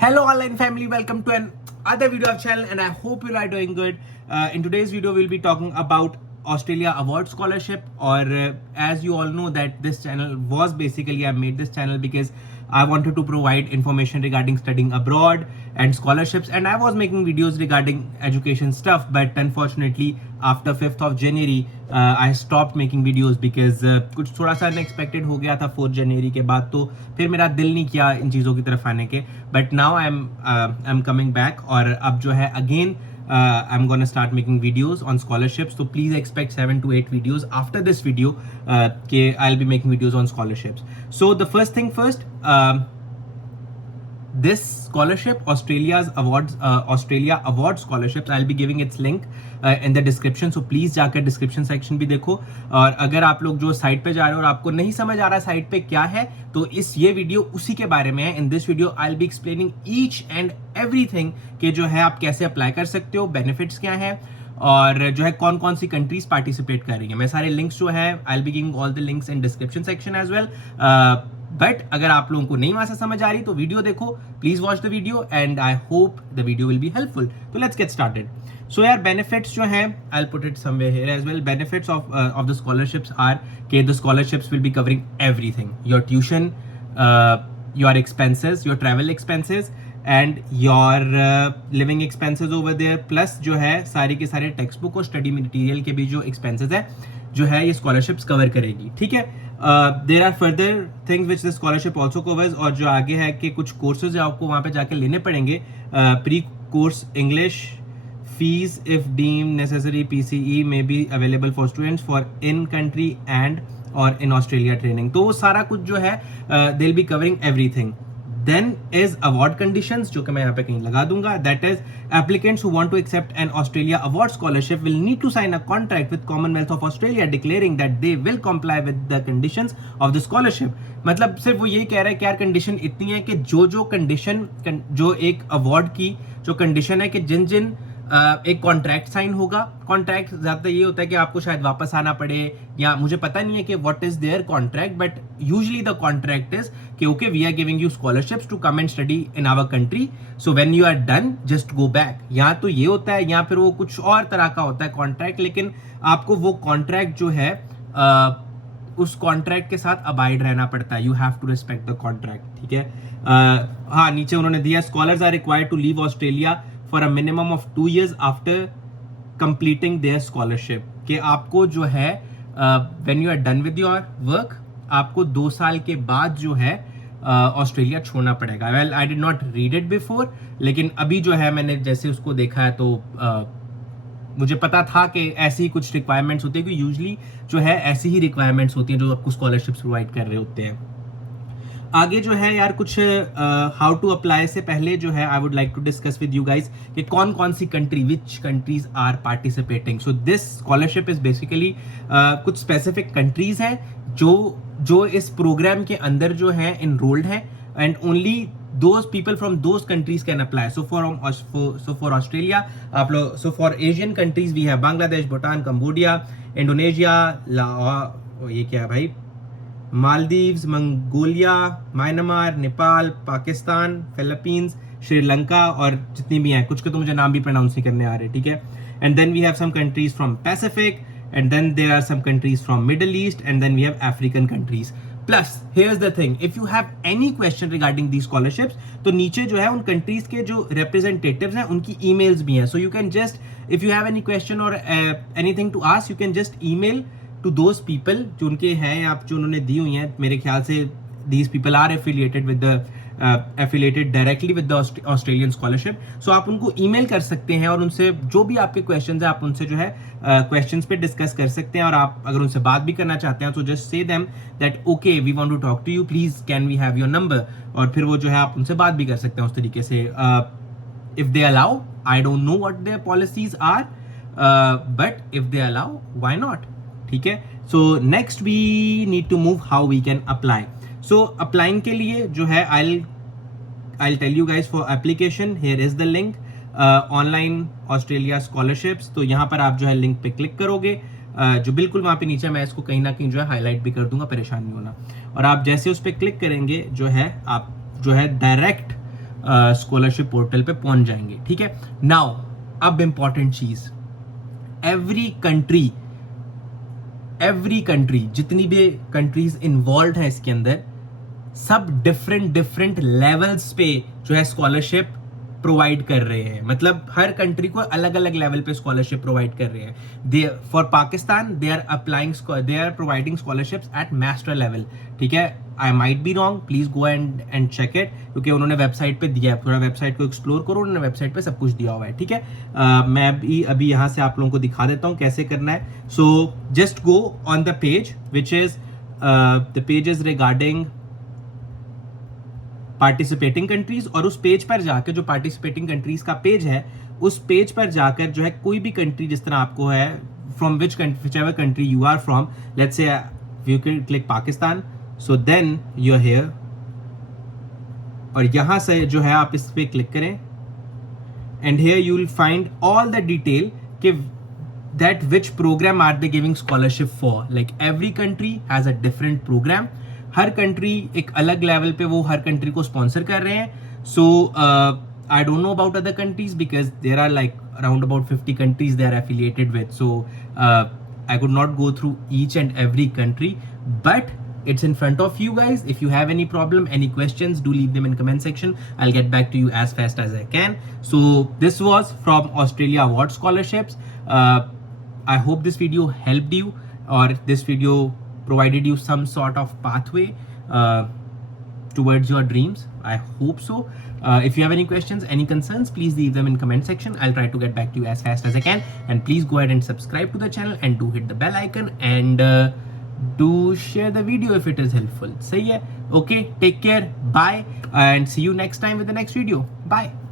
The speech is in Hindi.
Hello online family, welcome to another video of channel and I hope you are doing good. In today's video we'll be talking about Australia Award Scholarship or as you all know that this channel was basically I made this channel because I wanted to provide information regarding studying abroad and scholarships, and I was making videos regarding education stuff, but unfortunately after 5th of January I stopped making videos because कुछ थोड़ा सा अनएक्सपेक्टेड हो गया था 4th जनवरी के बाद, तो फिर मेरा दिल नहीं किया इन चीज़ों की तरफ आने के. But now I am coming back और अब जो है again I'm gonna start making videos on scholarships, so please expect 7 to 8 videos after this video. I'll be making videos on scholarships. So the first thing first, this scholarship, Australia Award Scholarships, I'll be giving its link in the description, so please जाकर description section भी देखो. और अगर आप लोग जो साइट पे जा रहे हो और आपको नहीं समझ आ रहा साइट पे क्या है, तो ये वीडियो उसी के बारे में है. In this video I'll be explaining each and everything कि जो है आप कैसे अप्लाई कर सकते हो, बेनिफिट्स क्या है और जो है कौन कौन सी कंट्रीज पार्टिसिपेट कर रही है. मैं सारे लिंक्स जो है I'll be giving all the links in description section as well. But अगर आप लोगों को नहीं वहां से समझ आ रही तो वीडियो देखो, please watch the video and I hope the video will be helpful. तो लेट्स गेट स्टार्टेड. सो यार बेनिफिट्स जो हैं, I will put it somewhere here as well. Benefits of the scholarships are के the scholarships will be covering everything, your tuition, your expenses, your travel expenses and your living expenses over there, plus जो है सारे के सारे टेक्स्ट बुक और स्टडी मटेरियल के भी जो एक्सपेंसेस है जो है ये स्कॉलरशिप्स कवर करेगी. ठीक है. There are further things which the scholarship also covers, और जो आगे है कि कुछ कोर्सेज आपको वहाँ पे जाके लेने पड़ेंगे. Pre course English fees if deem necessary PCE may be available for students for in country and और इन ऑस्ट्रेलिया ट्रेनिंग. तो वो सारा कुछ जो है they will be covering everything. Then is award conditions, जो कि मैं यहाँ पे कहीं लगा दूंगा. That is, applicants who want to accept an Australia Award Scholarship will need to sign a contract with Commonwealth of Australia declaring that they will comply with the conditions of the scholarship. मतलब सिर्फ वो यही कह रहा है कि यार कंडीशन इतनी है कि जो कंडीशन जो एक अवार्ड की जो कंडीशन है कि जिन एक कॉन्ट्रैक्ट साइन होगा. कॉन्ट्रैक्ट ज्यादातर ये होता है कि आपको शायद वापस आना पड़े, या मुझे पता नहीं है कि what is their contract, but usually the contract is कि okay we are giving you scholarships to come and study in our country, so when you are done just go back. यहाँ तो ये होता है, या फिर वो कुछ और तरह का होता है कॉन्ट्रैक्ट, लेकिन आपको वो कॉन्ट्रैक्ट जो है उस कॉन्ट्रैक्ट के साथ अबाइड रहना पड़ता है. You have to respect the contract. ठीक है. हाँ, नीचे उन्होंने दिया scholars are required to leave Australia for a minimum of 2 years after completing their scholarship. कि आपको जो है when you are done with your work आपको 2 साल के बाद जो है ऑस्ट्रेलिया छोड़ना पड़ेगा. Well, I did not read it before, लेकिन अभी जो है मैंने जैसे उसको देखा है तो मुझे पता था कि ऐसी ही कुछ रिक्वायरमेंट्स होती है, कि यूजली जो है ऐसी ही रिक्वायरमेंट्स होती हैं जो आपको स्कॉलरशिप्स प्रोवाइड कर रहे होते हैं. आगे जो है यार कुछ हाउ टू अप्लाई से पहले जो है I would like to discuss with you guys कि कौन कौन सी country which countries are participating. So this scholarship is basically कुछ स्पेसिफिक कंट्रीज हैं जो इस प्रोग्राम के अंदर जो है इनरोल्ड है, and only those people from those countries can apply. So for Australia आप लोग, so for Asian countries we have Bangladesh, Bhutan, Cambodia, Indonesia, ये क्या है भाई, Maldives, Mongolia, Myanmar, Nepal, Pakistan, Philippines, Sri Lanka और जितनी भी हैं, कुछ के तो मुझे नाम भी प्रोनाउंस नहीं करने आ रहे. ठीक है. And then we have some countries from Pacific, and then there are some countries from Middle East, and then we have African countries. Plus here's the thing, if you have any question regarding the scholarships तो नीचे जो है उन कंट्रीज के जो रिप्रेजेंटेटिव्स हैं उनकी ईमेल्स भी हैं. So you can just, if you have any question और anything to ask, you can just email to those people जो उनके हैं या जो उन्होंने दी हुई हैं. मेरे ख्याल से these people are affiliated directly with the Australian scholarship. So आप उनको ईमेल कर सकते हैं और उनसे जो भी आपके क्वेश्चंस हैं आप उनसे जो है क्वेश्चंस पे डिस्कस कर सकते हैं. और आप अगर उनसे बात भी करना चाहते हैं तो just say them that okay we want to talk to you, please can we have your number, और फिर वो जो है आप उनसे बात भी कर सकते हैं उस तरीके से. If they allow, I don't know what their policies are, but if they allow why not. ठीक है. So next we need to move how we can apply. So applying के लिए जो है I'll tell you guys for application, here is the link, online Australia scholarships. तो यहाँ पर आप जो है लिंक पे क्लिक करोगे, जो बिल्कुल वहाँ पे नीचे मैं इसको कहीं ना कहीं जो है हाईलाइट भी कर दूंगा, परेशान नहीं होना. और आप जैसे उस पर क्लिक करेंगे जो है आप जो है डायरेक्ट स्कॉलरशिप पोर्टल पे पहुंच जाएंगे, ठीक है। नाउ अब इंपॉर्टेंट चीज, एवरी कंट्री जितनी भी कंट्रीज इन्वॉल्व हैं इसके अंदर, सब डिफरेंट लेवल्स पे जो है स्कॉलरशिप प्रोवाइड कर रहे हैं। मतलब हर कंट्री को अलग अलग लेवल पे स्कॉलरशिप प्रोवाइड कर रहे हैं। They for Pakistan they are providing scholarships at master level, ठीक है। I might be wrong, please go and check it, क्योंकि उन्होंने वेबसाइट पे दिया है, थोड़ा वेबसाइट को एक्सप्लोर करो, उन्होंने वेबसाइट पे सब कुछ दिया हुआ है, ठीक है। मैं भी अभी यहाँ से आप लोगों को दिखा देता हूँ कैसे करना है। So just go on the page which is the page is regarding participating countries, और उस पेज पर जाकर जो पार्टिसिपेटिंग कंट्रीज का पेज है, उस पेज पर जाकर जो है कोई भी कंट्री जिस तरह आपको है, from whichever country you are from, let's say you can click Pakistan, so then you are here, और यहां से जो है आप इस पे क्लिक करें, and here you will find all the detail कि that which program are they giving scholarship for, like every country has a different program, her country एक अलग लेवल पे वो हर कंट्री को स्पॉन्सर कर रहे हैं। So I don't know about other countries because there are like around about 50 countries they are affiliated with, so I could not go through each and every country, but it's in front of you guys. If you have any problem, any questions, do leave them in comment section. I'll get back to you as fast as I can. So this was from Australia Award Scholarships. I hope this video helped you, or this video provided you some sort of pathway towards your dreams. I hope so. If you have any questions, any concerns, please leave them in comment section. I'll try to get back to you as fast as I can. And please go ahead and subscribe to the channel, and do hit the bell icon, and do share the video if it is helpful. Sahi hai? Okay, take care, bye, and see you next time with the next video. Bye.